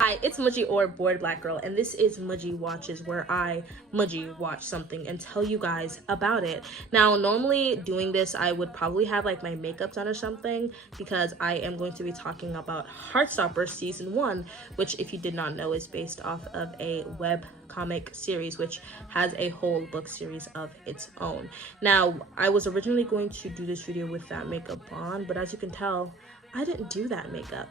Hi, it's Muji or Bored Black Girl, and this is Muji Watches, where I, Muji, watch something and tell you guys about it. Now, normally doing this, I would probably have like my makeup done or something, because I am going to be talking about Heartstopper Season 1, which, if you did not know, is based off of a web comic series which has a whole book series of its own. Now, I was originally going to do this video with that makeup on, but as you can tell, I didn't do that makeup.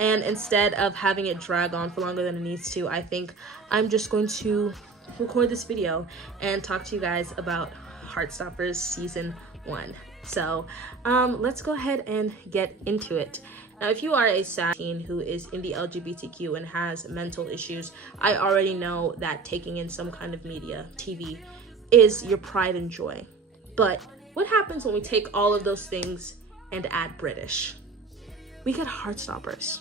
And instead of having it drag on for longer than it needs to, I think I'm just going to record this video and talk to you guys about Heartstopper's Season 1. So let's go ahead and get into it. Now, if you are a sad teen who is in the LGBTQ and has mental issues, I already know that taking in some kind of media, TV, is your pride and joy. But what happens when we take all of those things and add British? We get Heartstoppers.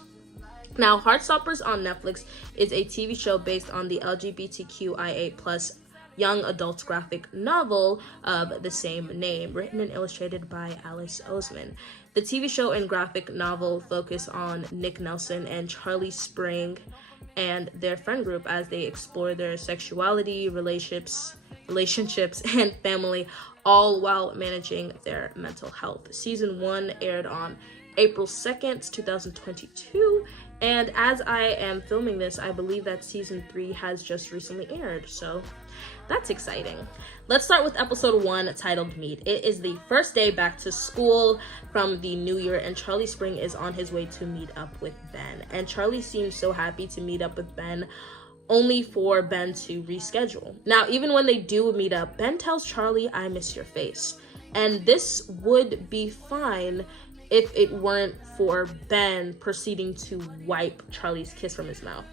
Now, Heartstoppers on Netflix is a TV show based on the LGBTQIA+ young adult graphic novel of the same name, written and illustrated by Alice Oseman. The TV show and graphic novel focus on Nick Nelson and Charlie Spring and their friend group as they explore their sexuality, relationships, and family, all while managing their mental health. Season 1 aired on April 2nd, 2022, and as I am filming this, I believe that Season 3 has just recently aired, so that's exciting. Let's start with episode 1, titled Meet. It is the first day back to school from the new year, and Charlie Spring is on his way to meet up with Ben. And Charlie seems so happy to meet up with Ben, only for Ben to reschedule. Now, even when they do meet up, Ben tells Charlie, "I miss your face." And this would be fine if it weren't for Ben proceeding to wipe Charlie's kiss from his mouth.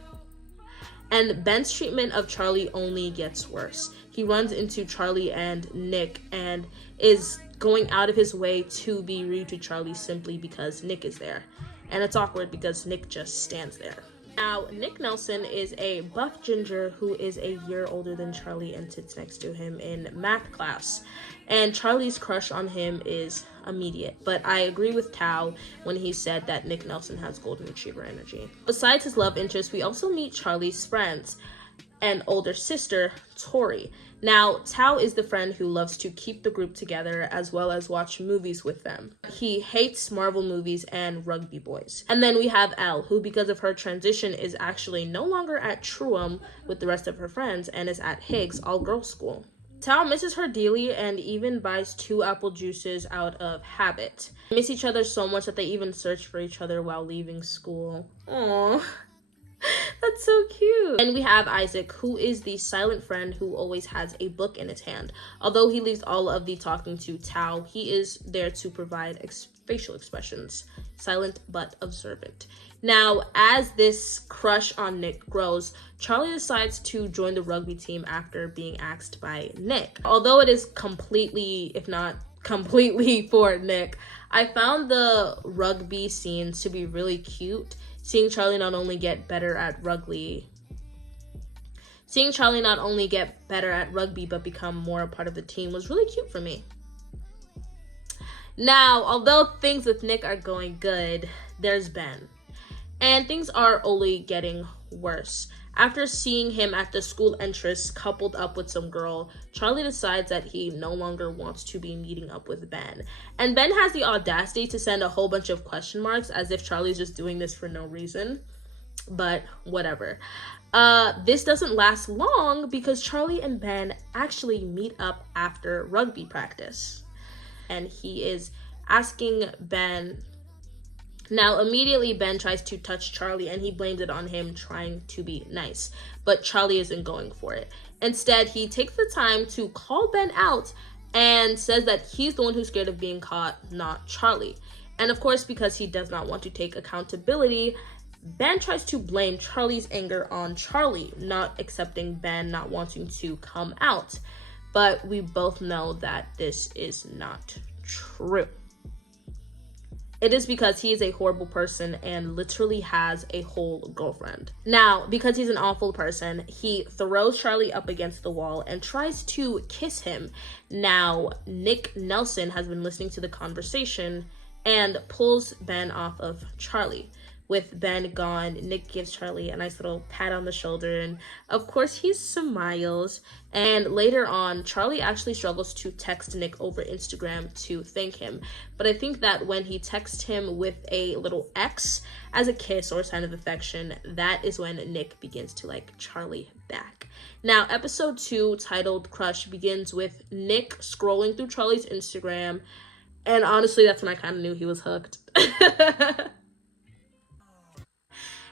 And Ben's treatment of Charlie only gets worse. He runs into Charlie and Nick and is going out of his way to be rude to Charlie simply because Nick is there. And it's awkward because Nick just stands there. Now, Nick Nelson is a buff ginger who is a year older than Charlie and sits next to him in math class. And Charlie's crush on him is immediate, but I agree with Tao when he said that Nick Nelson has golden retriever energy. Besides his love interest, we also meet Charlie's friends and older sister, Tori. Now, Tao is the friend who loves to keep the group together as well as watch movies with them. He hates Marvel movies and rugby boys. And then we have Elle, who because of her transition is actually no longer at Truum with the rest of her friends and is at Higgs all-girls school. Tao misses her dearly and even buys 2 apple juices out of habit. They miss each other so much that they even search for each other while leaving school. Aww. That's so cute. And we have Isaac, who is the silent friend who always has a book in his hand. Although he leaves all of the talking to Tao, he is there to provide facial expressions. Silent but observant. Now, as this crush on Nick grows, Charlie decides to join the rugby team after being asked by Nick. Although it is completely, if not completely for Nick, I found the rugby scenes to be really cute. Seeing Charlie not only get better at rugby, but become more a part of the team was really cute for me. Now, although things with Nick are going good, there's Ben. And things are only getting worse. After seeing him at the school entrance coupled up with some girl, Charlie decides that he no longer wants to be meeting up with Ben. And Ben has the audacity to send a whole bunch of question marks as if Charlie's just doing this for no reason. But whatever. This doesn't last long because Charlie and Ben actually meet up after rugby practice. And he is asking Ben. Now, immediately Ben tries to touch Charlie and he blames it on him trying to be nice, but Charlie isn't going for it. Instead, he takes the time to call Ben out and says that he's the one who's scared of being caught, not Charlie. And of course, because he does not want to take accountability, Ben tries to blame Charlie's anger on Charlie, not accepting Ben not wanting to come out. But we both know that this is not true. It is because he is a horrible person and literally has a whole girlfriend. Now, because he's an awful person, he throws Charlie up against the wall and tries to kiss him. Now, Nick Nelson has been listening to the conversation and pulls Ben off of Charlie. with Ben gone, Nick gives Charlie a nice little pat on the shoulder, and of course he smiles. And later on, Charlie actually struggles to text Nick over Instagram to thank him. But I think that when he texts him with a little X as a kiss or a sign of affection, that is when Nick begins to like Charlie back. Now, episode 2, titled Crush, begins with Nick scrolling through Charlie's Instagram. And honestly, that's when I kind of knew he was hooked.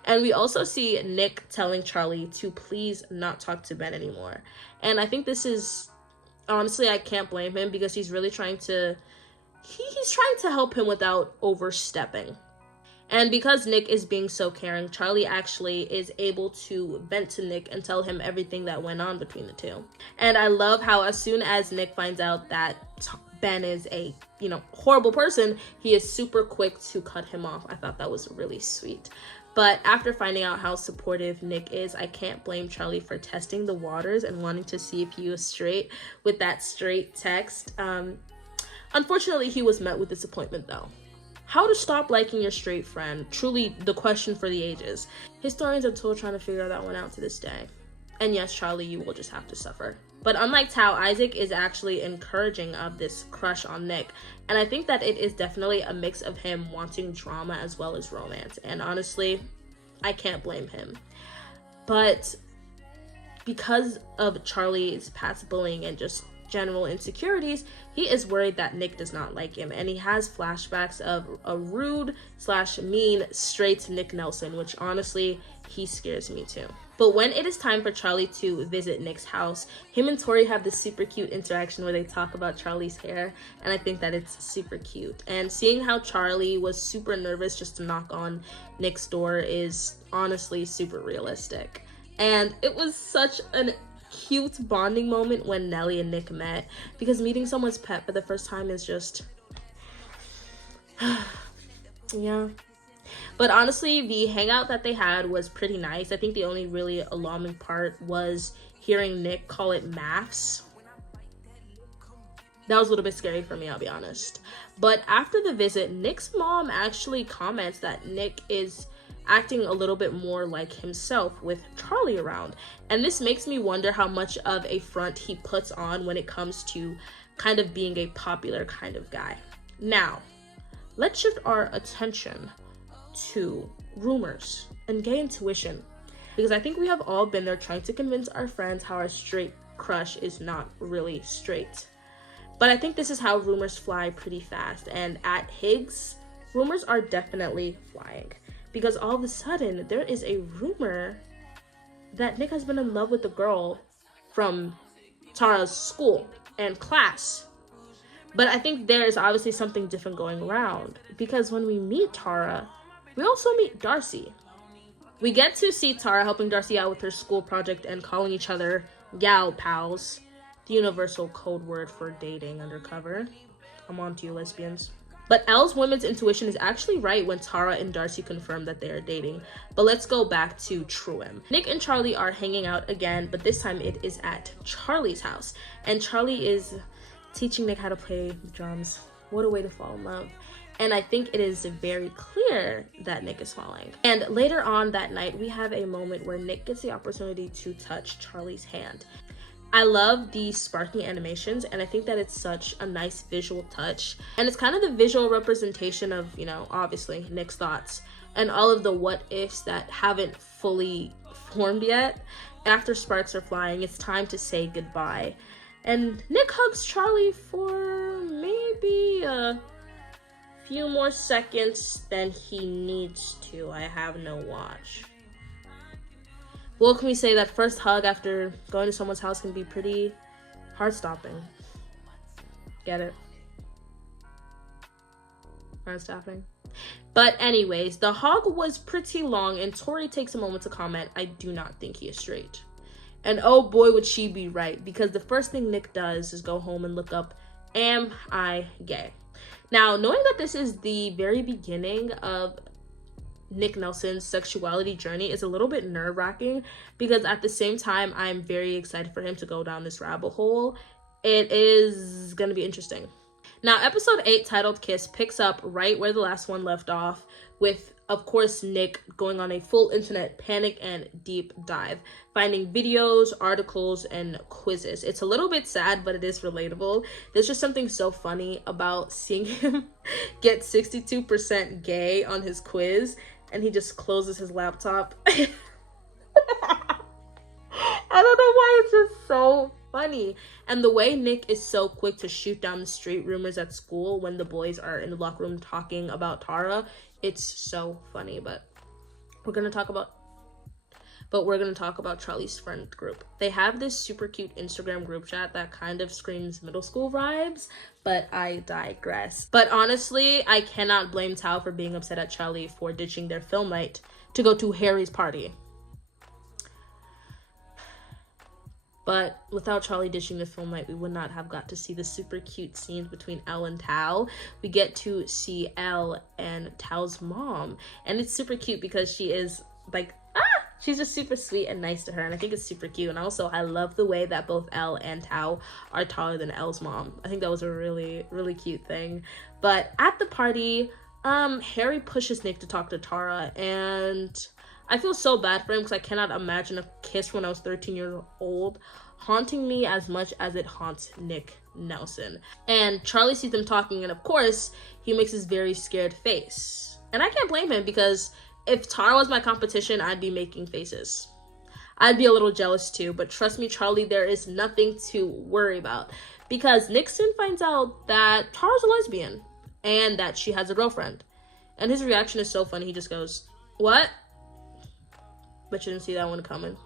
And we also see Nick telling Charlie to please not talk to Ben anymore. And I think this is, honestly, I can't blame him, because he's really trying to, he's trying to help him without overstepping. And because Nick is being so caring, Charlie actually is able to vent to Nick and tell him everything that went on between the two. And I love how as soon as Nick finds out that Ben is a, horrible person, he is super quick to cut him off. I thought that was really sweet. But after finding out how supportive Nick is, I can't blame Charlie for testing the waters and wanting to see if he was straight with that straight text. Unfortunately, he was met with disappointment though. How to stop liking your straight friend? Truly the question for the ages. Historians are still trying to figure that one out to this day. And yes, Charlie, you will just have to suffer. But unlike Tao, Isaac is actually encouraging of this crush on Nick. And I think that it is definitely a mix of him wanting drama as well as romance. And honestly, I can't blame him. But because of Charlie's past bullying and just general insecurities, he is worried that Nick does not like him. And he has flashbacks of a rude / mean straight Nick Nelson, which honestly, he scares me too. But when it is time for Charlie to visit Nick's house, him and Tori have this super cute interaction where they talk about Charlie's hair, and I think that it's super cute. And seeing how Charlie was super nervous just to knock on Nick's door is honestly super realistic. And it was such a cute bonding moment when Nellie and Nick met, because meeting someone's pet for the first time is just yeah. But honestly, the hangout that they had was pretty nice. I think the only really alarming part was hearing Nick call it maths. That was a little bit scary for me, I'll be honest. But after the visit, Nick's mom actually comments that Nick is acting a little bit more like himself with Charlie around. And this makes me wonder how much of a front he puts on when it comes to kind of being a popular kind of guy. Now, let's shift our attention to rumors and gay intuition, because I think we have all been there trying to convince our friends how our straight crush is not really straight. But I think this is how rumors fly pretty fast, and at Higgs, rumors are definitely flying, because all of a sudden there is a rumor that Nick has been in love with the girl from Tara's school and class. But I think there is obviously something different going around, because when we meet Tara, we also meet Darcy. We get to see Tara helping Darcy out with her school project and calling each other gal pals, the universal code word for dating undercover. I'm on to you, lesbians. But Elle's women's intuition is actually right when Tara and Darcy confirm that they are dating. But let's go back to Truem. Nick and Charlie are hanging out again, but this time it is at Charlie's house. And Charlie is teaching Nick how to play the drums. What a way to fall in love. And I think it is very clear that Nick is falling. And later on that night, we have a moment where Nick gets the opportunity to touch Charlie's hand. I love the sparking animations, and I think that it's such a nice visual touch. And it's kind of the visual representation of, obviously Nick's thoughts and all of the what ifs that haven't fully formed yet. After sparks are flying, it's time to say goodbye. And Nick hugs Charlie for maybe a few more seconds than he needs to. I have no watch. What can we say? That first hug after going to someone's house can be pretty heart-stopping. Get it? Heart-stopping. But anyways, the hug was pretty long, and Tori takes a moment to comment, I do not think he is straight. And oh boy, would she be right, because the first thing Nick does is go home and look up, am I gay? Now, knowing that this is the very beginning of Nick Nelson's sexuality journey is a little bit nerve-wracking, because at the same time, I'm very excited for him to go down this rabbit hole. It is gonna be interesting. Now, episode 8, titled Kiss, picks up right where the last one left off, with of course, Nick going on a full internet panic and deep dive, finding videos, articles, and quizzes. It's a little bit sad, but it is relatable. There's just something so funny about seeing him get 62% gay on his quiz, and he just closes his laptop. I don't know why, it's just so funny. And the way Nick is so quick to shoot down the street rumors at school when the boys are in the locker room talking about Tara, it's so funny. But we're gonna talk about Charlie's friend group. They have this super cute Instagram group chat that kind of screams middle school vibes, but I digress. But honestly, I cannot blame Tao for being upset at Charlie for ditching their film night to go to Harry's party. But without Charlie ditching the film night, we would not have got to see the super cute scenes between Elle and Tao. We get to see Elle and Tao's mom, and it's super cute because she is like, she's just super sweet and nice to her, and I think it's super cute. And also, I love the way that both Elle and Tao are taller than Elle's mom. I think that was a really, really cute thing. But at the party, Harry pushes Nick to talk to Tara, and I feel so bad for him because I cannot imagine a kiss when I was 13 years old haunting me as much as it haunts Nick Nelson. And Charlie sees them talking, and of course, he makes this very scared face. And I can't blame him, because if Tara was my competition, I'd be making faces. I'd be a little jealous too, but trust me, Charlie, there is nothing to worry about, because Nick soon finds out that Tara's a lesbian and that she has a girlfriend. And his reaction is so funny. He just goes, "What?" But you didn't see that one coming.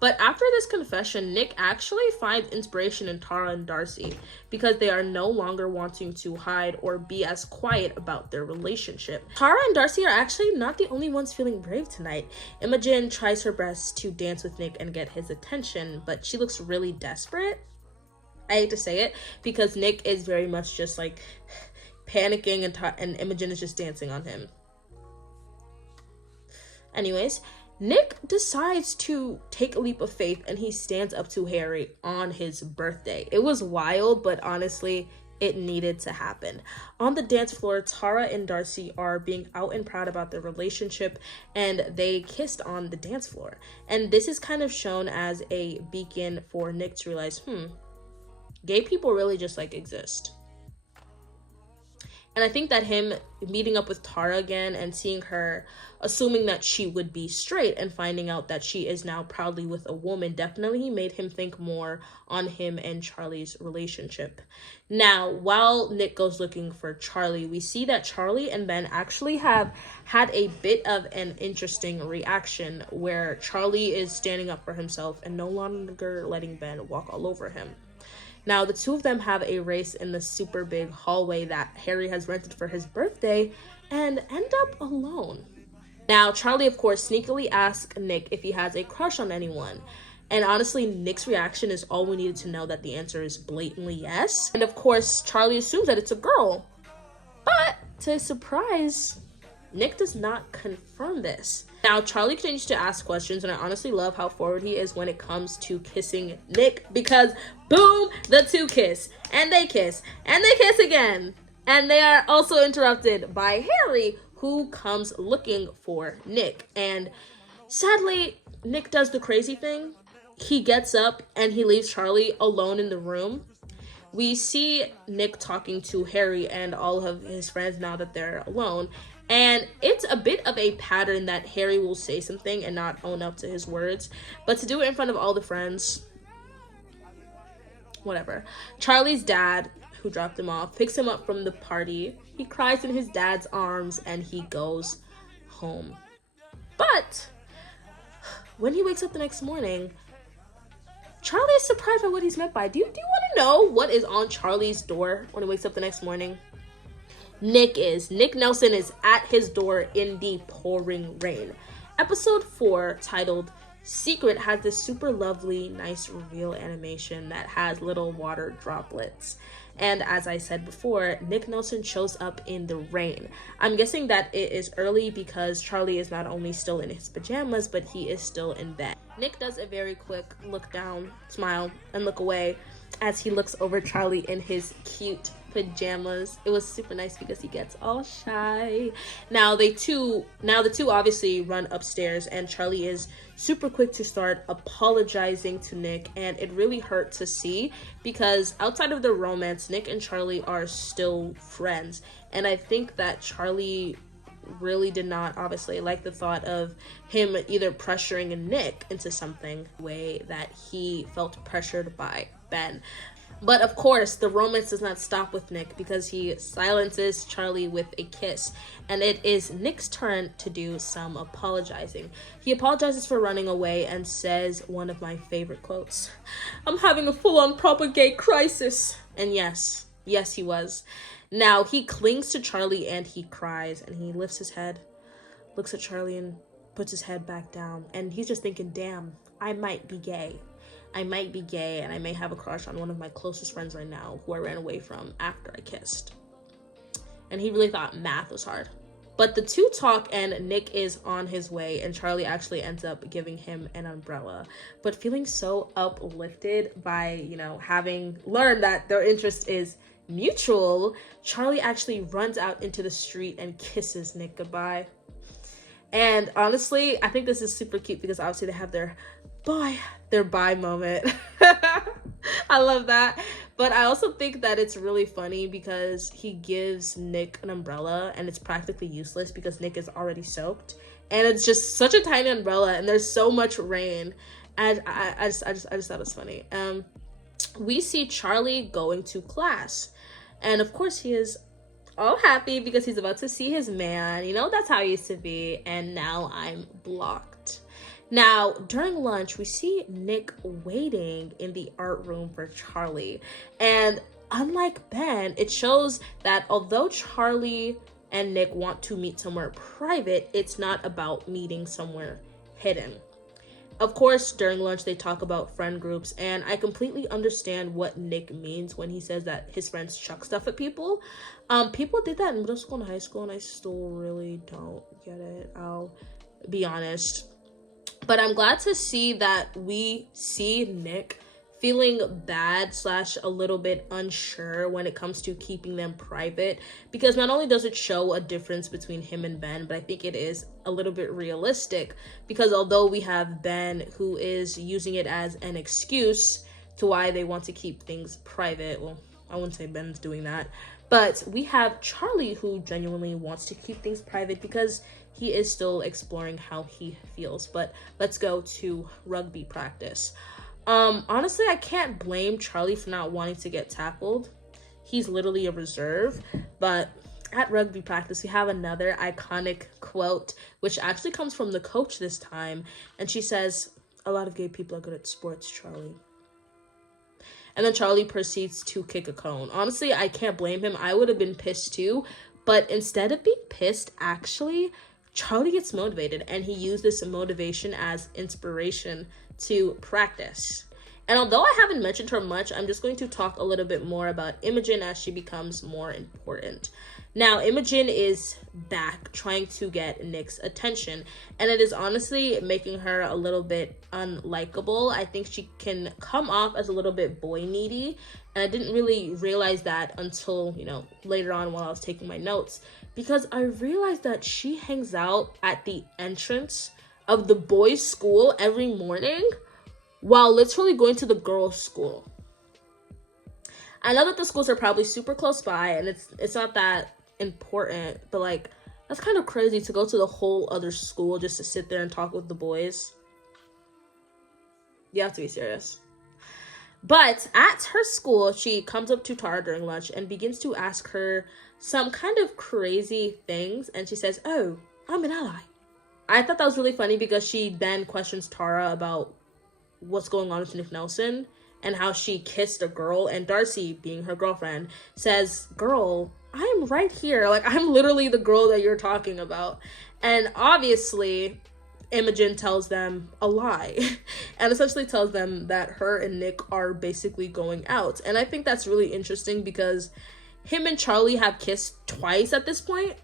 But after this confession, Nick actually finds inspiration in Tara and Darcy, because they are no longer wanting to hide or be as quiet about their relationship. Tara and Darcy are actually not the only ones feeling brave tonight. Imogen tries her best to dance with Nick and get his attention, but she looks really desperate. I hate to say it, because Nick is very much just like panicking, and Imogen is just dancing on him. Anyways, Nick decides to take a leap of faith, and he stands up to Harry on his birthday. It was wild, but honestly, it needed to happen. On the dance floor, Tara and Darcy are being out and proud about their relationship, and they kissed on the dance floor. And this is kind of shown as a beacon for Nick to realize, gay people really just like exist. And I think that him meeting up with Tara again and seeing her, assuming that she would be straight, and finding out that she is now proudly with a woman, definitely made him think more on him and Charlie's relationship. Now, while Nick goes looking for Charlie, we see that Charlie and Ben actually have had a bit of an interesting reaction, where Charlie is standing up for himself and no longer letting Ben walk all over him. Now, the two of them have a race in the super big hallway that Harry has rented for his birthday, and end up alone. Now, Charlie, of course, sneakily asks Nick if he has a crush on anyone. And honestly, Nick's reaction is all we needed to know, that the answer is blatantly yes. And of course, Charlie assumes that it's a girl. But to his surprise, Nick does not confirm this. Now, Charlie continues to ask questions, and I honestly love how forward he is when it comes to kissing Nick, because boom, the two kiss, and they kiss, and they kiss again. And they are also interrupted by Harry, who comes looking for Nick. And sadly, Nick does the crazy thing. He gets up and he leaves Charlie alone in the room. We see Nick talking to Harry and all of his friends now that they're alone. And it's a bit of a pattern that Harry will say something and not own up to his words. But to do it in front of all the friends, whatever. Charlie's dad, who dropped him off, picks him up from the party. He cries in his dad's arms and he goes home. But when he wakes up the next morning, Charlie is surprised by what he's met by. Do you want to know what is on Charlie's door when he wakes up the next morning? Nick Nelson is at his door in the pouring rain. Episode 4, titled Secret, has this super lovely, nice reveal animation that has little water droplets. And as I said before, Nick Nelson shows up in the rain. I'm guessing that it is early because Charlie is not only still in his pajamas, but he is still in bed. Nick does a very quick look down, smile, and look away as he looks over Charlie in his cute pajamas. It was super nice because he gets all shy. Now the two obviously run upstairs, and Charlie is super quick to start apologizing to Nick, and it really hurt to see because outside of the romance, Nick and Charlie are still friends. And I think that Charlie really did not obviously like the thought of him either pressuring Nick into something way that he felt pressured by Ben. But of course, the romance does not stop with Nick because he silences Charlie with a kiss. And it is Nick's turn to do some apologizing. He apologizes for running away and says one of my favorite quotes. "I'm having a full-on proper gay crisis." And yes, he was. Now, he clings to Charlie and he cries. And he lifts his head, looks at Charlie and puts his head back down. And he's just thinking, damn, I might be gay. And I may have a crush on one of my closest friends right now who I ran away from after I kissed. And he really thought math was hard. But the two talk and Nick is on his way, and Charlie actually ends up giving him an umbrella. But feeling so uplifted by, having learned that their interest is mutual, Charlie actually runs out into the street and kisses Nick goodbye. And honestly, I think this is super cute because obviously they have their bye moment. I love that. But I also think that it's really funny because he gives Nick an umbrella and it's practically useless because Nick is already soaked. And it's just such a tiny umbrella and there's so much rain. And I just thought it was funny. We see Charlie going to class. And of course he is all happy because he's about to see his man. That's how he used to be. And now I'm blocked. Now, during lunch, we see Nick waiting in the art room for Charlie. And unlike Ben, it shows that although Charlie and Nick want to meet somewhere private, it's not about meeting somewhere hidden. Of course, during lunch, they talk about friend groups, and I completely understand what Nick means when he says that his friends chuck stuff at people. People did that in middle school and high school, and I still really don't get it. I'll be honest. But I'm glad to see that we see Nick feeling bad / a little bit unsure when it comes to keeping them private, because not only does it show a difference between him and Ben, but I think it is a little bit realistic, because although we have Ben who is using it as an excuse to why they want to keep things private, well, I wouldn't say Ben's doing that, but we have Charlie who genuinely wants to keep things private because he is still exploring how he feels. But let's go to rugby practice. Honestly, I can't blame Charlie for not wanting to get tackled. He's literally a reserve. But at rugby practice, we have another iconic quote, which actually comes from the coach this time. And she says, "A lot of gay people are good at sports, Charlie." And then Charlie proceeds to kick a cone. Honestly, I can't blame him. I would have been pissed too. But instead of being pissed, actually, Charlie gets motivated, and he used this motivation as inspiration to practice. And although I haven't mentioned her much, I'm just going to talk a little bit more about Imogen as she becomes more important. Now, Imogen is back trying to get Nick's attention, and it is honestly making her a little bit unlikable. I think she can come off as a little bit boy needy, and I didn't really realize that until, later on while I was taking my notes, because I realized that she hangs out at the entrance of the boys' school every morning while literally going to the girls' school. I know that the schools are probably super close by and it's not that important, but that's kind of crazy to go to the whole other school just to sit there and talk with the boys. You have to be serious. But at her school, she comes up to Tara during lunch and begins to ask her some kind of crazy things, and she says, "Oh, I'm an ally." I thought that was really funny because she then questions Tara about what's going on with Nick Nelson and how she kissed a girl, and Darcy, being her girlfriend, says, "Girl, I'm right here. I'm literally the girl that you're talking about." And obviously, Imogen tells them a lie and essentially tells them that her and Nick are basically going out. And I think that's really interesting because him and Charlie have kissed twice at this point.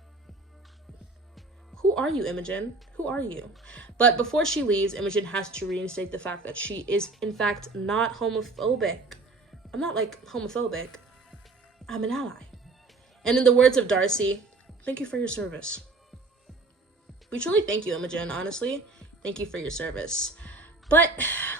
Who are you, Imogen? Who are you? But before she leaves, Imogen has to reinstate the fact that she is, in fact, not homophobic. I'm not, homophobic. I'm an ally. And in the words of Darcy, thank you for your service. We truly thank you, Imogen, honestly. Thank you for your service. But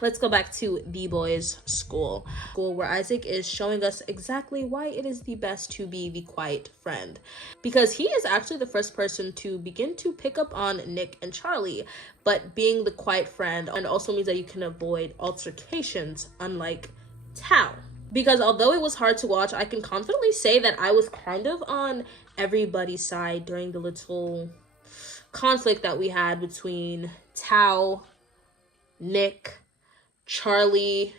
let's go back to the boys' school where Isaac is showing us exactly why it is the best to be the quiet friend. Because he is actually the first person to begin to pick up on Nick and Charlie. But being the quiet friend and also means that you can avoid altercations, unlike Tao. Because although it was hard to watch, I can confidently say that I was kind of on everybody's side during the little conflict that we had between Tao, Nick, Charlie,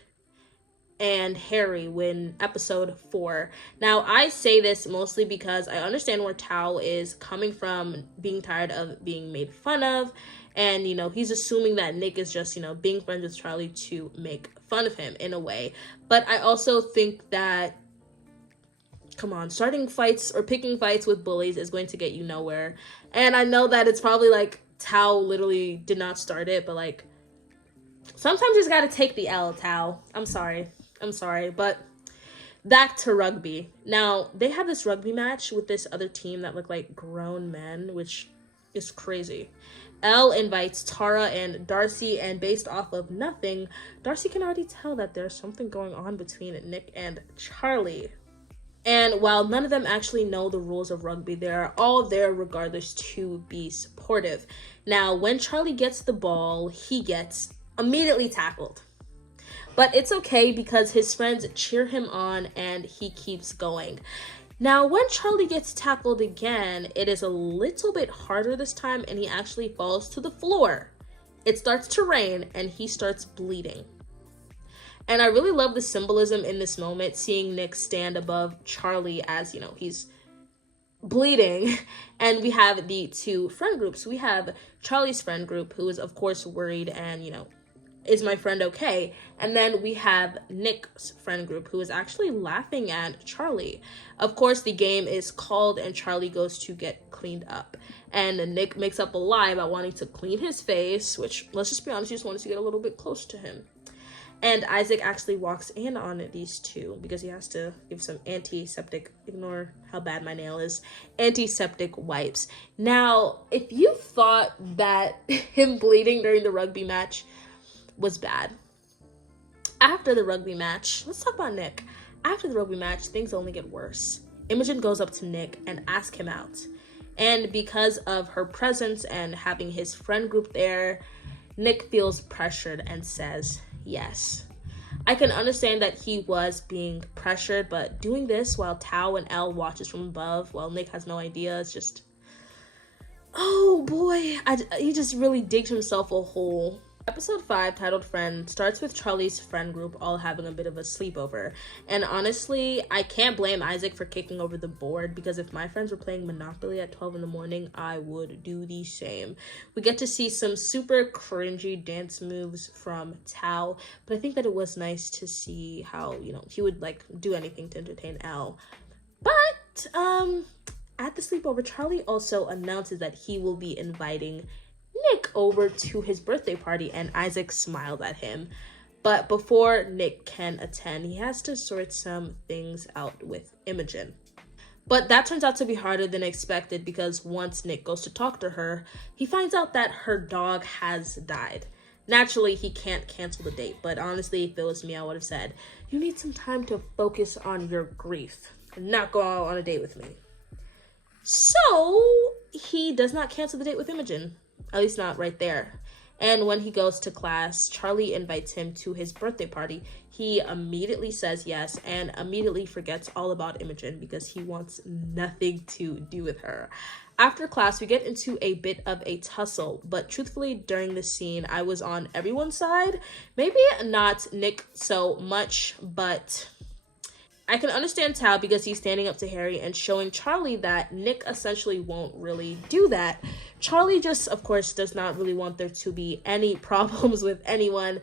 and Harry when episode 4. Now, I say this mostly because I understand where Tao is coming from, being tired of being made fun of, and, you know, he's assuming that Nick is just, you know, being friends with Charlie to make fun of him in a way. But I also think that, come on, starting fights or picking fights with bullies is going to get you nowhere. And I know that it's probably like Tao literally did not start it, but like, sometimes you just gotta take the L, Tao. I'm sorry, but back to rugby. Now, they have this rugby match with this other team that look like grown men, which is crazy. Elle invites Tara and Darcy, and based off of nothing, Darcy can already tell that there's something going on between Nick and Charlie. And while none of them actually know the rules of rugby, they are all there regardless to be supportive. Now, when Charlie gets the ball, he gets immediately tackled. But it's okay because his friends cheer him on and he keeps going. Now, when Charlie gets tackled again, it is a little bit harder this time and he actually falls to the floor. It starts to rain and he starts bleeding. And I really love the symbolism in this moment, seeing Nick stand above Charlie as, you know, he's bleeding. And we have the two friend groups. We have Charlie's friend group, who is, of course, worried and, you know, is my friend okay? And then we have Nick's friend group, who is actually laughing at Charlie. Of course, the game is called and Charlie goes to get cleaned up. And Nick makes up a lie about wanting to clean his face, which, let's just be honest, he just wanted to get a little bit close to him. And Isaac actually walks in on these two because he has to give some antiseptic, ignore how bad my nail is, antiseptic wipes. Now, if you thought that him bleeding during the rugby match was bad, after the rugby match, let's talk about Nick. After the rugby match, things only get worse. Imogen goes up to Nick and asks him out. And because of her presence and having his friend group there, Nick feels pressured and says yes. I can understand that he was being pressured, but doing this while Tao and Elle watches from above, while Nick has no idea, it's just, oh boy, he just really digs himself a hole. Episode 5, titled Friend, starts with Charlie's friend group all having a bit of a sleepover. And honestly, I can't blame Isaac for kicking over the board, because if my friends were playing Monopoly at 12 in the morning, I would do the same. We get to see some super cringy dance moves from Tao, but I think that it was nice to see how, you know, he would like do anything to entertain Elle. But at the sleepover, Charlie also announces that he will be inviting Nick over to his birthday party, and Isaac smiled at him. But before Nick can attend, he has to sort some things out with Imogen. But that turns out to be harder than expected, because once Nick goes to talk to her, he finds out that her dog has died. Naturally, he can't cancel the date, but honestly, if it was me, I would have said, you need some time to focus on your grief and not go out on a date with me. So he does not cancel the date with Imogen. At least not right there. And when he goes to class, Charlie invites him to his birthday party. He immediately says yes and immediately forgets all about Imogen because he wants nothing to do with her. After class, we get into a bit of a tussle, but truthfully, during this scene, I was on everyone's side. Maybe not Nick so much, but I can understand Tao because he's standing up to Harry and showing Charlie that Nick essentially won't really do that. Charlie just, of course, does not really want there to be any problems with anyone.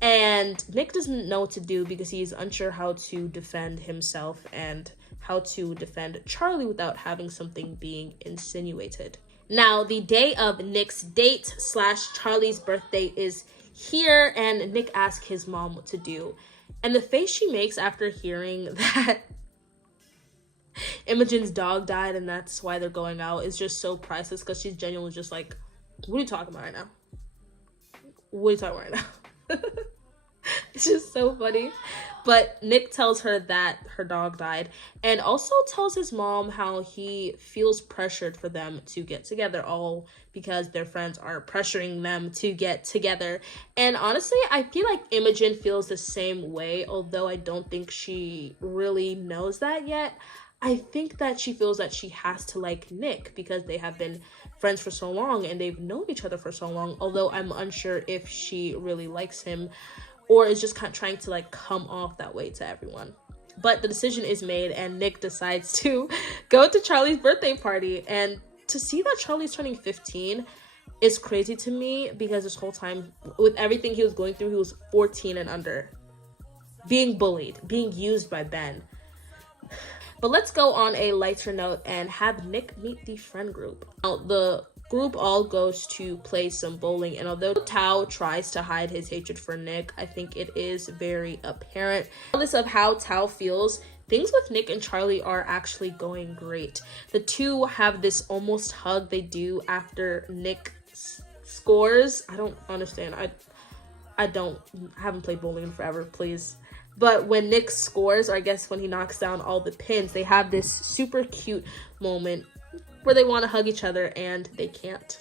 And Nick doesn't know what to do because he's unsure how to defend himself and how to defend Charlie without having something being insinuated. Now, the day of Nick's date / Charlie's birthday is here, and Nick asks his mom what to do. And the face she makes after hearing that, Imogen's dog died and that's why they're going out is just so priceless because she's genuinely just like, what are you talking about right now? What are you talking about right now? It's just so funny. But Nick tells her that her dog died and also tells his mom how he feels pressured for them to get together, all because their friends are pressuring them to get together. And honestly, I feel like Imogen feels the same way, although I don't think she really knows that yet. I think that she feels that she has to like Nick because they have been friends for so long and they've known each other for so long, although I'm unsure if she really likes him or is just kind of trying to like come off that way to everyone. But the decision is made and Nick decides to go to Charlie's birthday party. And to see that Charlie's turning 15 is crazy to me because this whole time, with everything he was going through, he was 14 and under, being bullied, being used by Ben. But let's go on a lighter note and have Nick meet the friend group. Now, the group all goes to play some bowling, and although Tao tries to hide his hatred for Nick, I think it is very apparent. Regardless of how Tao feels, things with Nick and Charlie are actually going great. The two have this almost hug they do after Nick scores. I don't understand. I haven't played bowling in forever, please. But when Nick scores, or I guess when he knocks down all the pins, they have this super cute moment where they want to hug each other and they can't.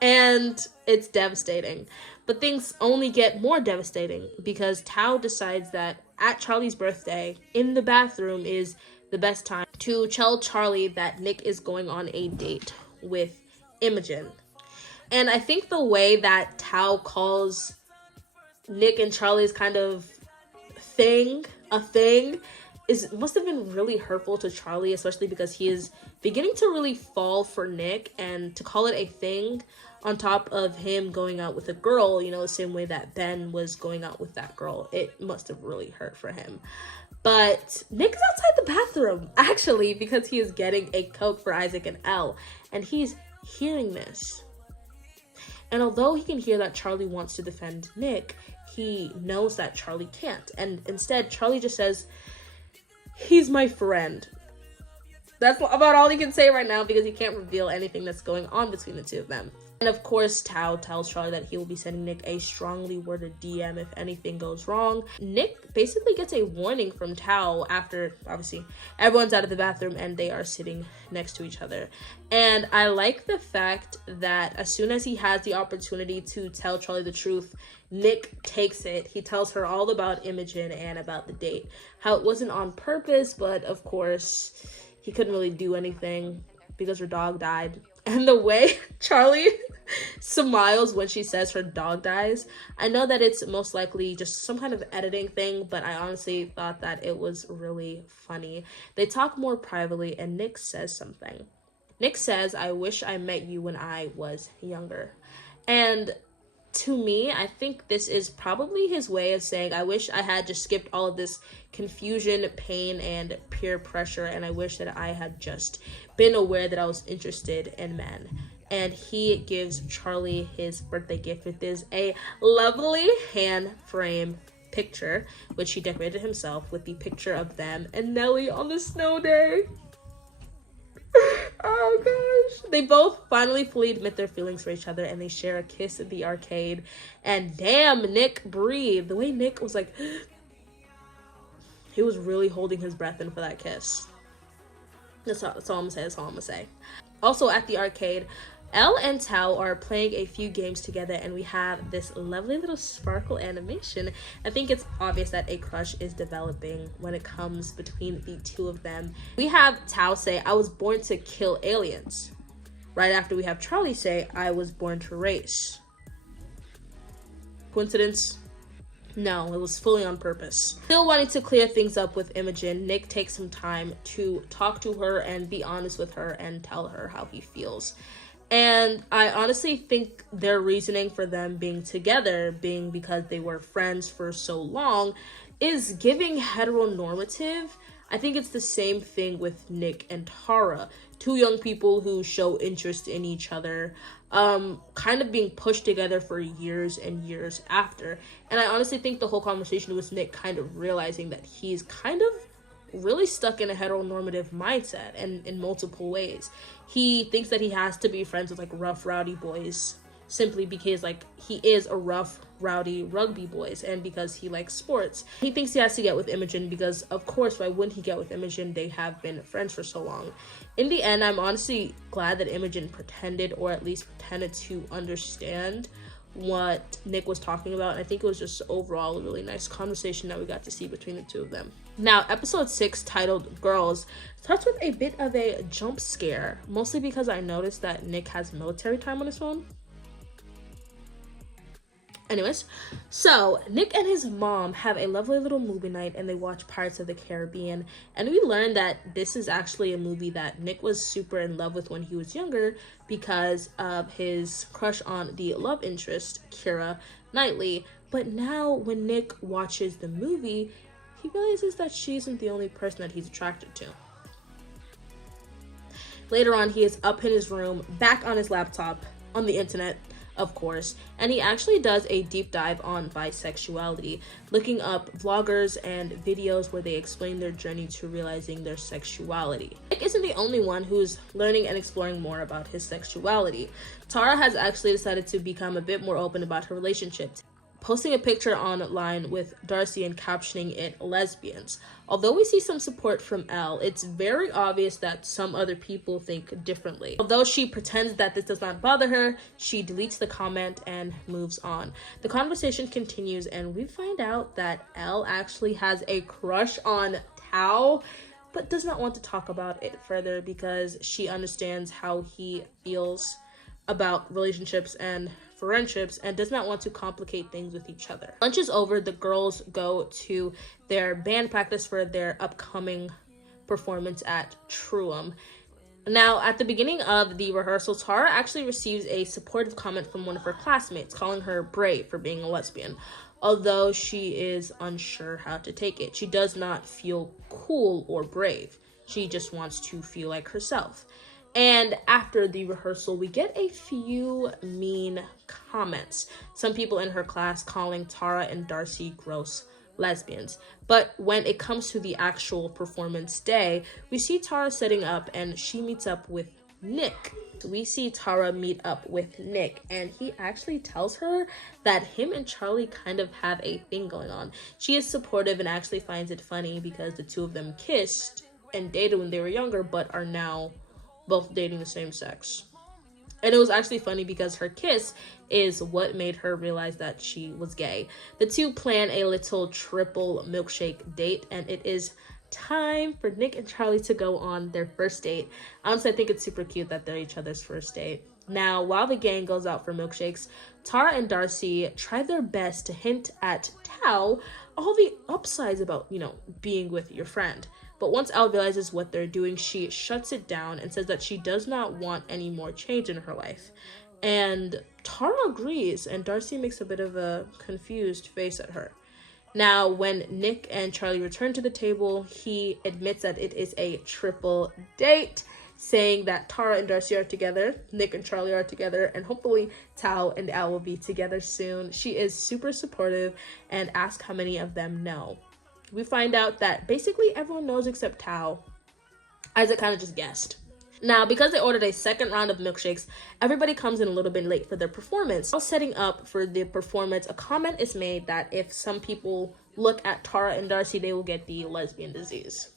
And it's devastating. But things only get more devastating because Tao decides that at Charlie's birthday, in the bathroom, is the best time to tell Charlie that Nick is going on a date with Imogen. And I think the way that Tao calls Nick and Charlie's kind of a thing must have been really hurtful to Charlie, especially because he is beginning to really fall for Nick, and to call it a thing on top of him going out with a girl, you know, the same way that Ben was going out with that girl, it must have really hurt for him. But Nick is outside the bathroom, actually, because he is getting a Coke for Isaac and Elle, and he's hearing this. And although he can hear that Charlie wants to defend Nick, he knows that Charlie can't. And instead, Charlie just says, he's my friend. That's about all he can say right now because he can't reveal anything that's going on between the two of them. And of course, Tao tells Charlie that he will be sending Nick a strongly worded DM if anything goes wrong. Nick basically gets a warning from Tao after, obviously, everyone's out of the bathroom and they are sitting next to each other. And I like the fact that as soon as he has the opportunity to tell Charlie the truth, Nick takes it. He tells her all about Imogen and about the date. How it wasn't on purpose, but of course, he couldn't really do anything because her dog died. And the way Charlie smiles when she says her dog dies, I know that it's most likely just some kind of editing thing, but I honestly thought that it was really funny. They talk more privately and Nick says something. Nick says, I wish I met you when I was younger. And to me, I think this is probably his way of saying, I wish I had just skipped all of this confusion, pain, and peer pressure, and I wish that I had just been aware that I was interested in men. And he gives Charlie his birthday gift, which is a lovely hand frame picture, which he decorated himself with the picture of them and Nellie on the snow day. Oh gosh. They both finally fully admit their feelings for each other and they share a kiss at the arcade. And damn, Nick breathed. The way Nick was like, he was really holding his breath in for that kiss. That's all I'm gonna say. Also at the arcade, Elle and Tao are playing a few games together and we have this lovely little sparkle animation. I think it's obvious that a crush is developing when it comes between the two of them. We have Tao say, I was born to kill aliens. Right after we have Charlie say, I was born to race. Coincidence? No, it was fully on purpose. Still wanting to clear things up with Imogen, Nick takes some time to talk to her and be honest with her and tell her how he feels. And I honestly think their reasoning for them being together, being because they were friends for so long, is giving heteronormative. I think it's the same thing with Nick and Tara, two young people who show interest in each other, kind of being pushed together for years and years after. And I honestly think the whole conversation was Nick kind of realizing that he's kind of really stuck in a heteronormative mindset and in multiple ways. He thinks that he has to be friends with like rough, rowdy boys simply because like he is a rough, rowdy rugby boys and because he likes sports. He thinks he has to get with Imogen because of course why wouldn't he get with Imogen? They have been friends for so long. In the end, I'm honestly glad that Imogen pretended, or at least pretended to understand what Nick was talking about. And I think it was just overall a really nice conversation that we got to see between the two of them. Now, episode 6, titled Girls, starts with a bit of a jump scare, mostly because I noticed that Nick has military time on his phone. Anyways, so Nick and his mom have a lovely little movie night and they watch Pirates of the Caribbean. And we learn that this is actually a movie that Nick was super in love with when he was younger because of his crush on the love interest, Keira Knightley. But now when Nick watches the movie, he realizes that she isn't the only person that he's attracted to. Later on, he is up in his room, back on his laptop, on the internet, of course, and he actually does a deep dive on bisexuality, looking up vloggers and videos where they explain their journey to realizing their sexuality. Nick isn't the only one who's learning and exploring more about his sexuality. Tara has actually decided to become a bit more open about her relationships, posting a picture online with Darcy and captioning it lesbians. Although we see some support from Elle, it's very obvious that some other people think differently. Although she pretends that this does not bother her, she deletes the comment and moves on. The conversation continues and we find out that Elle actually has a crush on Tao, but does not want to talk about it further because she understands how he feels about relationships and friendships and does not want to complicate things with each other. Lunch is over, the girls go to their band practice for their upcoming performance at Truum. Now, at the beginning of the rehearsal, Tara actually receives a supportive comment from one of her classmates, calling her brave for being a lesbian. Although she is unsure how to take it. She does not feel cool or brave. She just wants to feel like herself. And after the rehearsal, we get a few mean comments. Some people in her class calling Tara and Darcy gross lesbians. But when it comes to the actual performance day, we see Tara setting up and she meets up with Nick. We see Tara meet up with Nick and he actually tells her that him and Charlie kind of have a thing going on. She is supportive and actually finds it funny because the two of them kissed and dated when they were younger but are now both dating the same sex. And it was actually funny because her kiss is what made her realize that she was gay. The two plan a little triple milkshake date and it is time for Nick and Charlie to go on their first date. Honestly, I think it's super cute that they're each other's first date. Now, while the gang goes out for milkshakes, Tara and Darcy try their best to hint at Tao all the upsides about, being with your friend. But once Elle realizes what they're doing, she shuts it down and says that she does not want any more change in her life. And Tara agrees, and Darcy makes a bit of a confused face at her. Now, when Nick and Charlie return to the table, he admits that it is a triple date, saying that Tara and Darcy are together, Nick and Charlie are together, and hopefully Tao and Elle will be together soon. She is super supportive and asks how many of them know. We find out that basically everyone knows except Tao. Isaac kind of just guessed. Now, because they ordered a second round of milkshakes, everybody comes in a little bit late for their performance. While setting up for the performance, a comment is made that if some people look at Tara and Darcy, they will get the lesbian disease.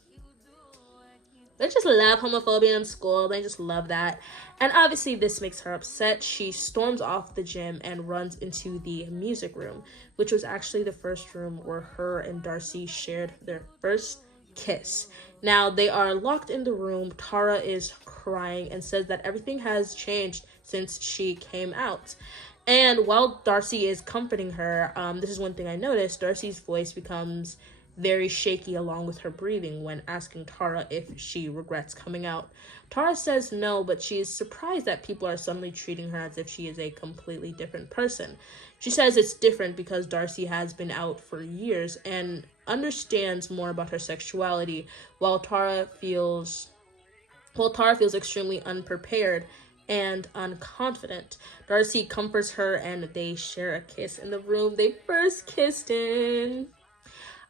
They just love homophobia in school. They just love that. And obviously this makes her upset. She storms off the gym and runs into the music room, which was actually the first room where her and Darcy shared their first kiss. Now they are locked in the room. Tara is crying and says that everything has changed since she came out. And while Darcy is comforting her, this is one thing I noticed, Darcy's voice becomes very shaky along with her breathing when asking Tara if she regrets coming out. Tara says no, but she is surprised that people are suddenly treating her as if she is a completely different person. She says it's different because Darcy has been out for years and understands more about her sexuality, while Tara feels extremely unprepared and unconfident. Darcy comforts her and they share a kiss in the room they first kissed in.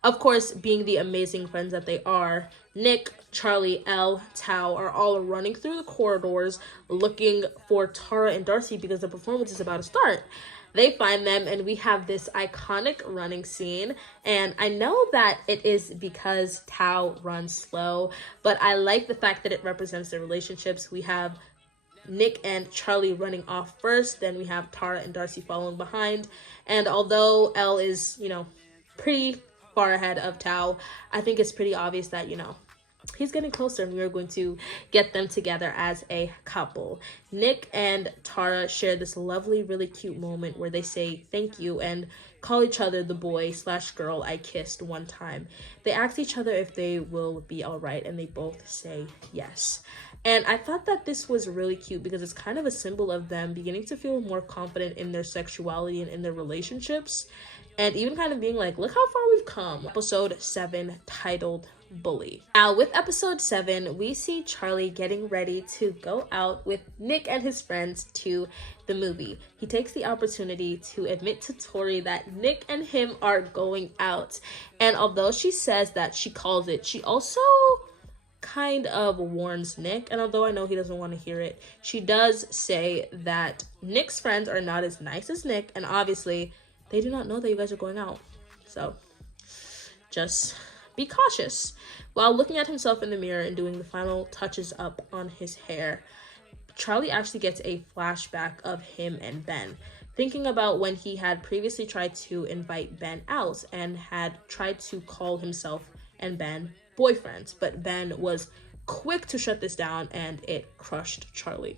Of course, being the amazing friends that they are, Nick, Charlie, Elle, Tao are all running through the corridors looking for Tara and Darcy because the performance is about to start. They find them, and we have this iconic running scene. And I know that it is because Tao runs slow, but I like the fact that it represents the relationships. We have Nick and Charlie running off first, then we have Tara and Darcy following behind. And although Elle is, pretty far ahead of Tao, I think it's pretty obvious that, he's getting closer and we are going to get them together as a couple. Nick and Tara share this lovely, really cute moment where they say thank you and call each other the boy slash girl I kissed one time. They ask each other if they will be all right, and they both say yes. And I thought that this was really cute because it's kind of a symbol of them beginning to feel more confident in their sexuality and in their relationships, and even kind of being like, look how far we've come. Episode 7, titled Bully. Now, with episode 7, we see Charlie getting ready to go out with Nick and his friends to the movie. He takes the opportunity to admit to Tori that Nick and him are going out. And although she says that she calls it, she also kind of warns Nick, and although I know he doesn't want to hear it, she does say that Nick's friends are not as nice as Nick, and obviously they do not know that you guys are going out. So just be cautious. While looking at himself in the mirror and doing the final touches up on his hair, Charlie actually gets a flashback of him and Ben, thinking about when he had previously tried to invite Ben out and had tried to call himself and Ben boyfriends, but Ben was quick to shut this down and it crushed Charlie.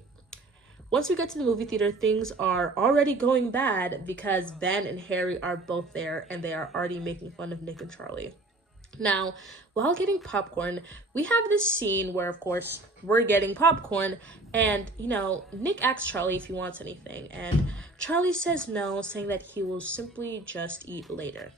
Once we get to the movie theater, things are already going bad because Ben and Harry are both there and they are already making fun of Nick and Charlie. Now, while getting popcorn, we have this scene where, of course, we're getting popcorn and, Nick asks Charlie if he wants anything, and Charlie says no, saying that he will simply just eat later.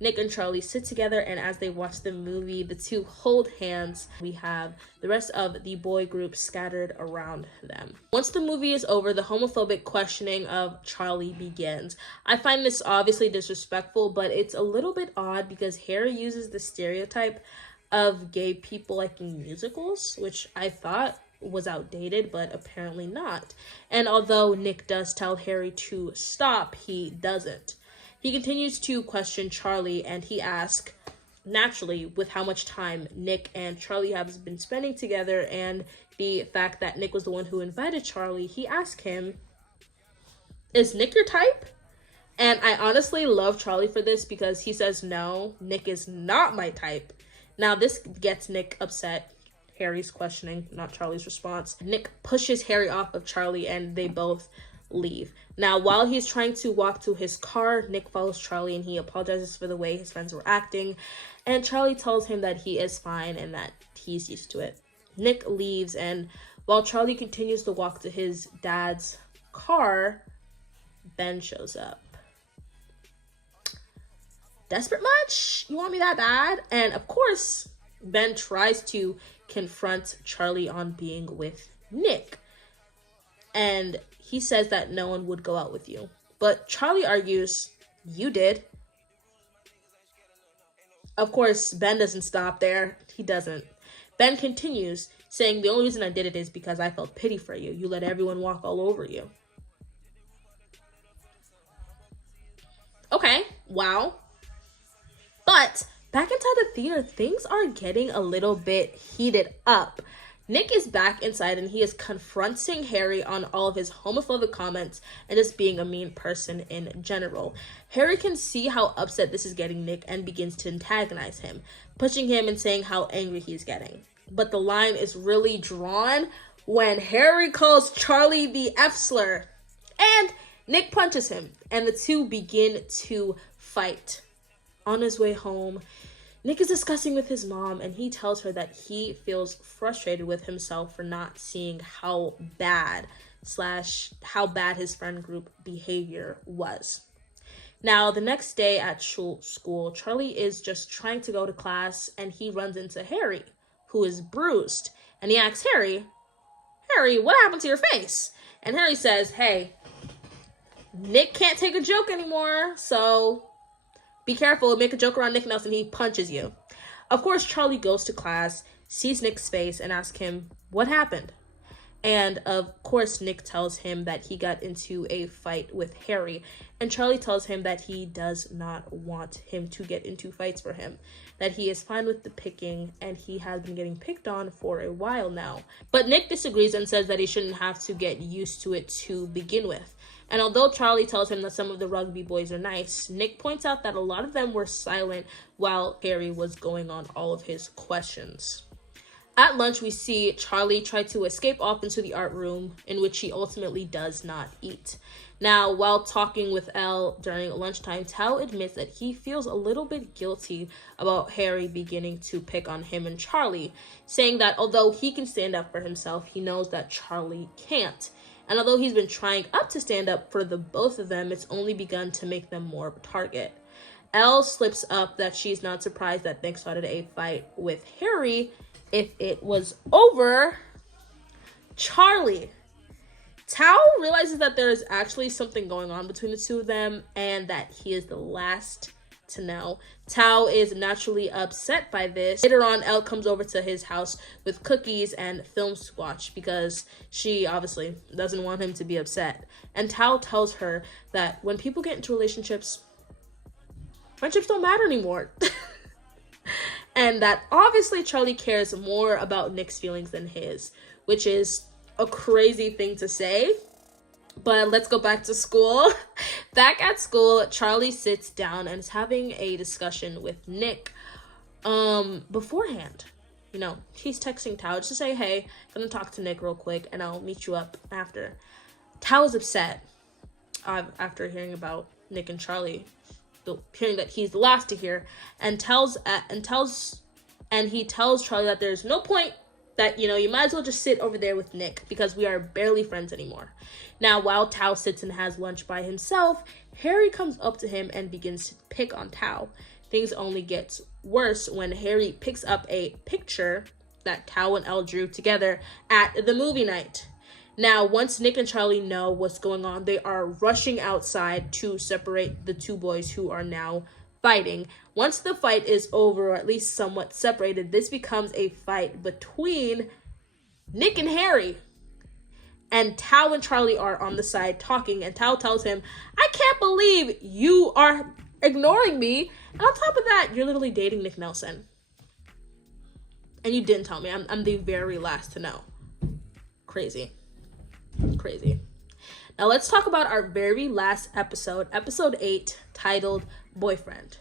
Nick and Charlie sit together, and as they watch the movie, the two hold hands. We have the rest of the boy group scattered around them. Once the movie is over, the homophobic questioning of Charlie begins. I find this obviously disrespectful, but it's a little bit odd because Harry uses the stereotype of gay people liking musicals, which I thought was outdated, but apparently not. And although Nick does tell Harry to stop, he doesn't. He continues to question Charlie, and he asks, naturally, with how much time Nick and Charlie have been spending together and the fact that Nick was the one who invited Charlie, he asks him, is Nick your type? And I honestly love Charlie for this because he says, no, Nick is not my type. Now, this gets Nick upset. Harry's questioning, not Charlie's response. Nick pushes Harry off of Charlie, and they both leave. Now, while he's trying to walk to his car, Nick follows Charlie and he apologizes for the way his friends were acting, and Charlie tells him that he is fine and that he's used to it. Nick leaves, and while Charlie continues to walk to his dad's car, Ben shows up. Desperate much? You want me that bad? And of course, Ben tries to confront Charlie on being with Nick, and he says that no one would go out with you. But Charlie argues, you did. Of course, Ben doesn't stop there. He doesn't. Ben continues, saying the only reason I did it is because I felt pity for you. You let everyone walk all over you. Okay, wow. But back inside the theater, things are getting a little bit heated up. Nick is back inside and he is confronting Harry on all of his homophobic comments and just being a mean person in general. Harry can see how upset this is getting Nick and begins to antagonize him, pushing him and saying how angry he's getting. But the line is really drawn when Harry calls Charlie the F-slur, and Nick punches him, and the two begin to fight. On his way home, Nick is discussing with his mom, and he tells her that he feels frustrated with himself for not seeing how bad his friend group behavior was. Now, the next day at school, Charlie is just trying to go to class, and he runs into Harry, who is bruised. And he asks Harry, what happened to your face? And Harry says, hey, Nick can't take a joke anymore, so Be careful, make a joke around Nick Nelson, he punches you. Of course, Charlie goes to class, sees Nick's face, and asks him what happened. And of course, Nick tells him that he got into a fight with Harry. And Charlie tells him that he does not want him to get into fights for him. That he is fine with the picking and he has been getting picked on for a while now. But Nick disagrees and says that he shouldn't have to get used to it to begin with. And although Charlie tells him that some of the rugby boys are nice, Nick points out that a lot of them were silent while Harry was going on all of his questions. At lunch, we see Charlie try to escape off into the art room, in which he ultimately does not eat. Now, while talking with Elle during lunchtime, Tao admits that he feels a little bit guilty about Harry beginning to pick on him and Charlie, saying that although he can stand up for himself, he knows that Charlie can't. And although he's been trying up to stand up for the both of them, it's only begun to make them more of a target. Elle slips up that she's not surprised that Nick started a fight with Harry if it was over Charlie. Tao realizes that there is actually something going on between the two of them and that he is the last to know. Tao is naturally upset by this. Later on, Elle comes over to his house with cookies and films to watch because she obviously doesn't want him to be upset. And Tao tells her that when people get into relationships, friendships don't matter anymore. And that obviously Charlie cares more about Nick's feelings than his, which is a crazy thing to say. But let's go back to school. Back at school, Charlie sits down and is having a discussion with Nick beforehand. You know, he's texting Tao just to say, hey, I'm gonna talk to Nick real quick and I'll meet you up after. Tao is upset after hearing about Nick and Charlie, hearing that he's the last to hear, and he tells Charlie that there's no point, that, you know, you might as well just sit over there with Nick because we are barely friends anymore. Now, while Tao sits and has lunch by himself, Harry comes up to him and begins to pick on Tao. Things only get worse when Harry picks up a picture that Tao and Elle drew together at the movie night. Now, once Nick and Charlie know what's going on, they are rushing outside to separate the two boys who are now fighting. Once the fight is over, or at least somewhat separated, this becomes a fight between Nick and Harry. And Tao and Charlie are on the side talking, and Tao tells him, I can't believe you are ignoring me. And on top of that, you're literally dating Nick Nelson. And you didn't tell me. I'm the very last to know. Crazy. Now let's talk about our very last episode, episode 8, titled Boyfriend.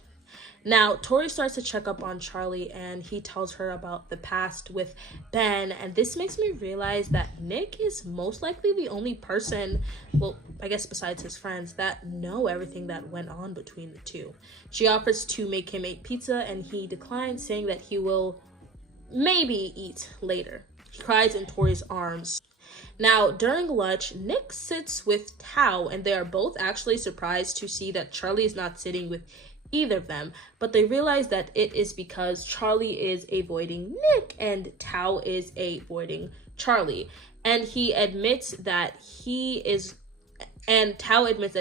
Now, Tori starts to check up on Charlie and he tells her about the past with Ben, and this makes me realize that Nick is most likely the only person, well, I guess besides his friends, that know everything that went on between the two. She offers to make him a pizza and he declines, saying that he will maybe eat later. He cries in Tori's arms. Now, during lunch, Nick sits with Tao, and they are both actually surprised to see that Charlie is not sitting with either of them, but they realize that it is because Charlie is avoiding Nick and Tao is avoiding Charlie. And Tao admits that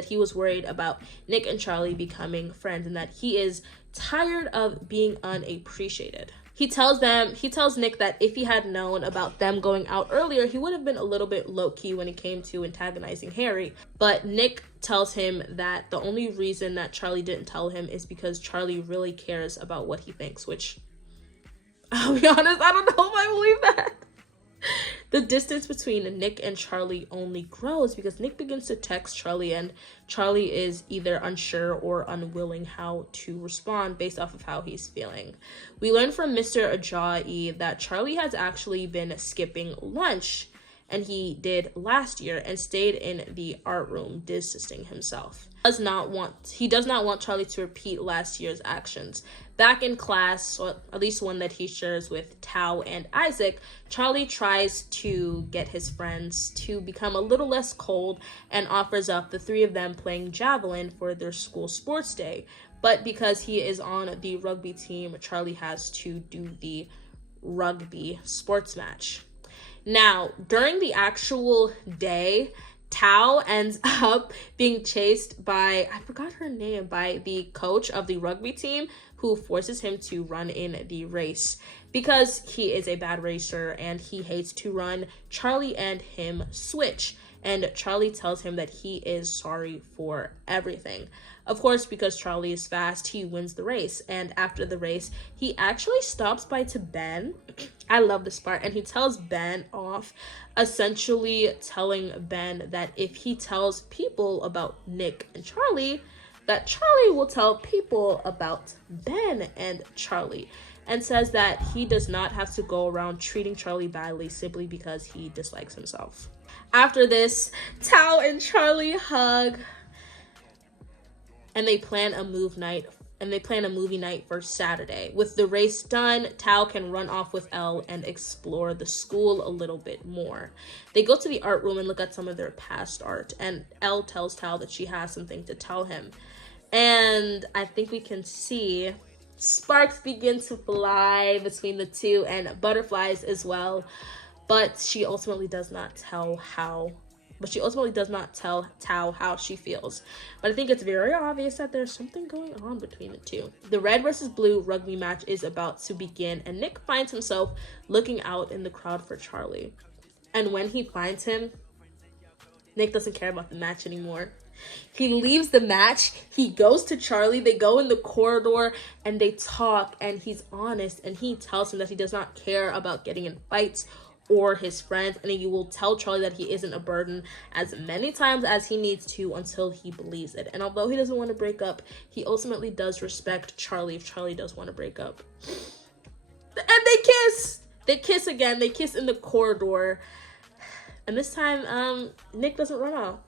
he was worried about Nick and Charlie becoming friends and that he is tired of being unappreciated. He tells Nick that if he had known about them going out earlier, he would have been a little bit low-key when it came to antagonizing Harry. But Nick tells him that the only reason that Charlie didn't tell him is because Charlie really cares about what he thinks, which, I'll be honest, I don't know if I believe that. The distance between Nick and Charlie only grows because Nick begins to text Charlie, and Charlie is either unsure or unwilling how to respond based off of how he's feeling. We learn from Mr. Ajayi that Charlie has actually been skipping lunch, and he did last year, and stayed in the art room distancing himself. He does not want Charlie to repeat last year's actions. Back in class, or at least one that he shares with Tao and Isaac, Charlie tries to get his friends to become a little less cold and offers up the three of them playing javelin for their school sports day. But because he is on the rugby team, Charlie has to do the rugby sports match. Now, during the actual day, Tao ends up being chased by, I forgot her name, by the coach of the rugby team, who forces him to run in the race. Because he is a bad racer and he hates to run, Charlie and him switch. And Charlie tells him that he is sorry for everything. Of course, because Charlie is fast, he wins the race. And after the race, he actually stops by to Ben. I love this part. And he tells Ben off, essentially telling Ben that if he tells people about Nick and Charlie, that Charlie will tell people about Ben and Charlie. And says that he does not have to go around treating Charlie badly simply because he dislikes himself. After this, Tao and Charlie hug, and they plan a movie night for Saturday. With the race done, Tao can run off with Elle and explore the school a little bit more. They go to the art room and look at some of their past art, and Elle tells Tao that she has something to tell him. And I think we can see sparks begin to fly between the two, and butterflies as well. But she ultimately does not tell Tao how she feels. But I think it's very obvious that there's something going on between the two. The red versus blue rugby match is about to begin, and Nick finds himself looking out in the crowd for Charlie. And when he finds him, Nick doesn't care about the match anymore. He leaves the match, he goes to Charlie, they go in the corridor, and they talk, and he's honest, and he tells him that he does not care about getting in fights or his friends, and he will tell Charlie that he isn't a burden as many times as he needs to until he believes it. And although he doesn't want to break up, he ultimately does respect Charlie if Charlie does want to break up. And they kiss again. They kiss in the corridor, and this time Nick doesn't run off.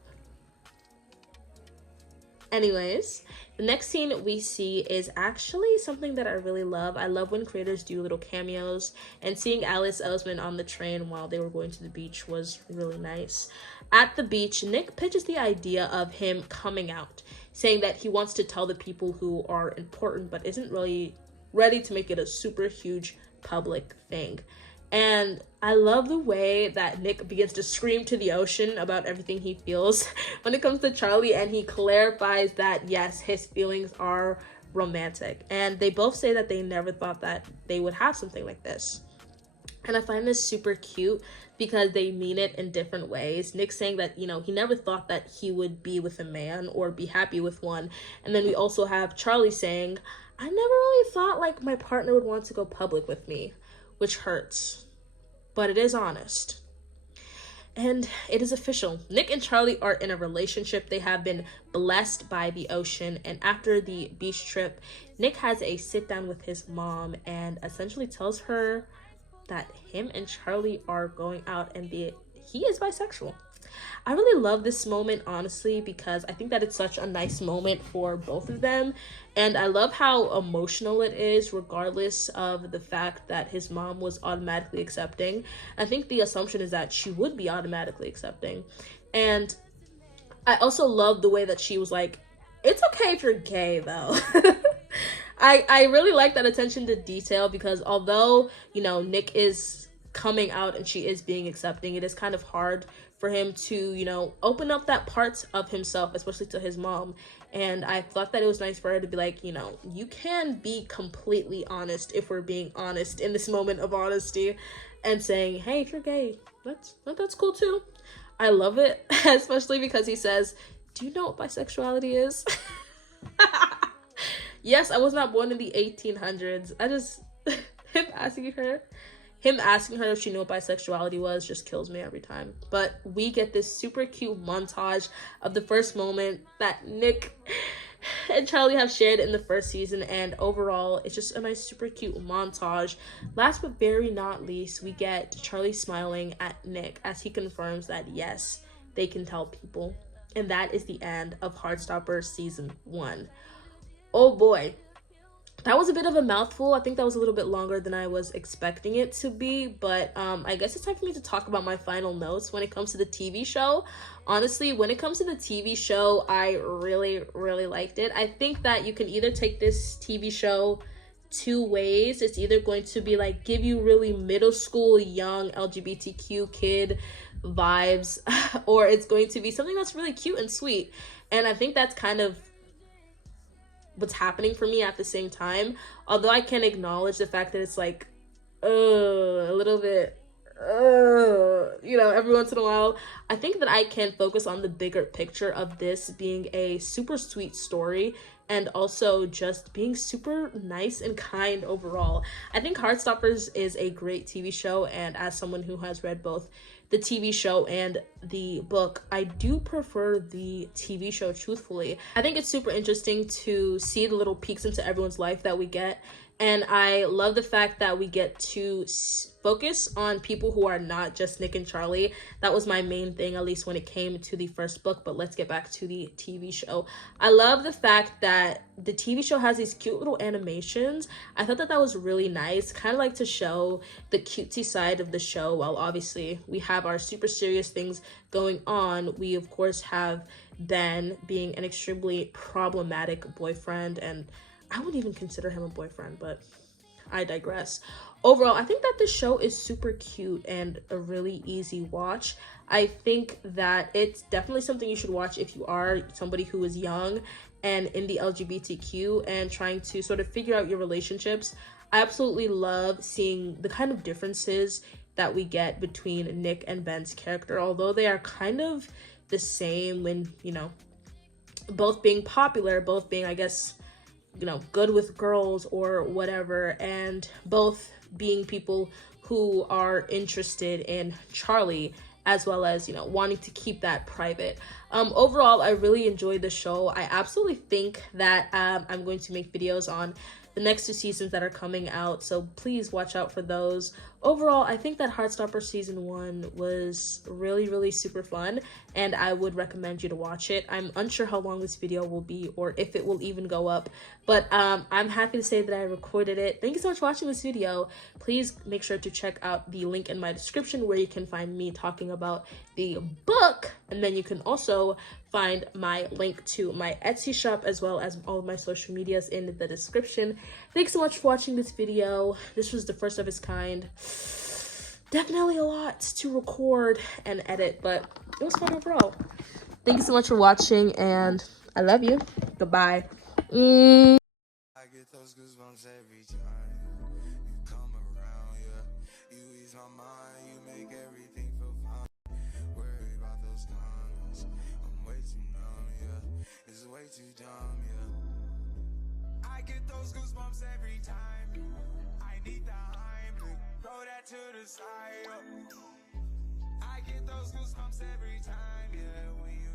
Anyways, the next scene we see is actually something that I really love. I love when creators do little cameos, and seeing Alice Oseman on the train while they were going to the beach was really nice. At the beach, Nick pitches the idea of him coming out, saying that he wants to tell the people who are important but isn't really ready to make it a super huge public thing. And I love the way that Nick begins to scream to the ocean about everything he feels when it comes to Charlie, and he clarifies that, yes, his feelings are romantic. And they both say that they never thought that they would have something like this. And I find this super cute because they mean it in different ways. Nick saying that, he never thought that he would be with a man or be happy with one. And then we also have Charlie saying, I never really thought like my partner would want to go public with me, which hurts. But it is honest. And it is official. Nick and Charlie are in a relationship. They have been blessed by the ocean. And after the beach trip, Nick has a sit down with his mom and essentially tells her that him and Charlie are going out and he is bisexual. I really love this moment, honestly, because I think that it's such a nice moment for both of them. And I love how emotional it is, regardless of the fact that his mom was automatically accepting. I think the assumption is that she would be automatically accepting. And I also love the way that she was like, it's okay if you're gay, though. I really like that attention to detail, because although, Nick is coming out and she is being accepting, it is kind of hard for him to, open up that part of himself, especially to his mom. And I thought that it was nice for her to be like, you can be completely honest if we're being honest in this moment of honesty, and saying, hey, if you're gay, that's cool too. I love it, especially because he says, do you know what bisexuality is? Yes, I was not born in the 1800s. Him asking her if she knew what bisexuality was just kills me every time. But we get this super cute montage of the first moment that Nick and Charlie have shared in the first season, and overall it's just a nice super cute montage. Last but very not least, we get Charlie smiling at Nick as he confirms that yes, they can tell people. And that is the end of Heartstopper season 1. Oh boy, that was a bit of a mouthful. I think that was a little bit longer than I was expecting it to be, but I guess it's time for me to talk about my final notes when it comes to the TV show. Honestly, when it comes to the TV show, I really, really liked it. I think that you can either take this TV show two ways. It's either going to be like give you really middle school, young LGBTQ kid vibes or it's going to be something that's really cute and sweet. And I think that's kind of what's happening for me at the same time. Although I can acknowledge the fact that it's like a little bit you know, every once in a while, I think that I can focus on the bigger picture of this being a super sweet story and also just being super nice and kind overall. I think Heartstoppers is a great TV show, and as someone who has read both the TV show and the book, I do prefer the TV show, truthfully. I think it's super interesting to see the little peeks into everyone's life that we get, and I love the fact that we get to focus on people who are not just Nick and Charlie. That was my main thing, at least when it came to the first book, but let's get back to the TV show. I love the fact that the TV show has these cute little animations. I thought that that was really nice, kind of like to show the cutesy side of the show, while obviously we have our super serious things going on. We of course have Ben being an extremely problematic boyfriend, and I wouldn't even consider him a boyfriend, but I digress. Overall, I think that this show is super cute and a really easy watch. I think that it's definitely something you should watch if you are somebody who is young and in the LGBTQ and trying to sort of figure out your relationships. I absolutely love seeing the kind of differences that we get between Nick and Ben's character, although they are kind of the same when, you know, both being popular, both being, I guess, you know, good with girls or whatever, and both being people who are interested in Charlie, as well as, you know, wanting to keep that private. Overall, I really enjoyed the show. I absolutely think that I'm going to make videos on the next 2 seasons that are coming out, so please watch out for those. Overall, I think that Heartstopper season 1 was really super fun, and I would recommend you to watch it. I'm unsure how long this video will be or if it will even go up, but I'm happy to say that I recorded it. Thank you so much for watching this video. Please make sure to check out the link in my description where you can find me talking about the book, and then you can also find my link to my Etsy shop as well as all of my social medias in the description. Thanks so much for watching this video. This was the first of its kind. Definitely a lot to record and edit, but it was fun overall. Thank you so much for watching, and I love you. Goodbye. I get those goosebumps every time you come around, yeah. You ease my mind, you make everything feel fine. Worry about those comments, I'm way too numb, yeah. It's way too dumb, yeah. I get those goosebumps every time I need the Heimlich, throw that to the side, I get those goosebumps every time, yeah, when you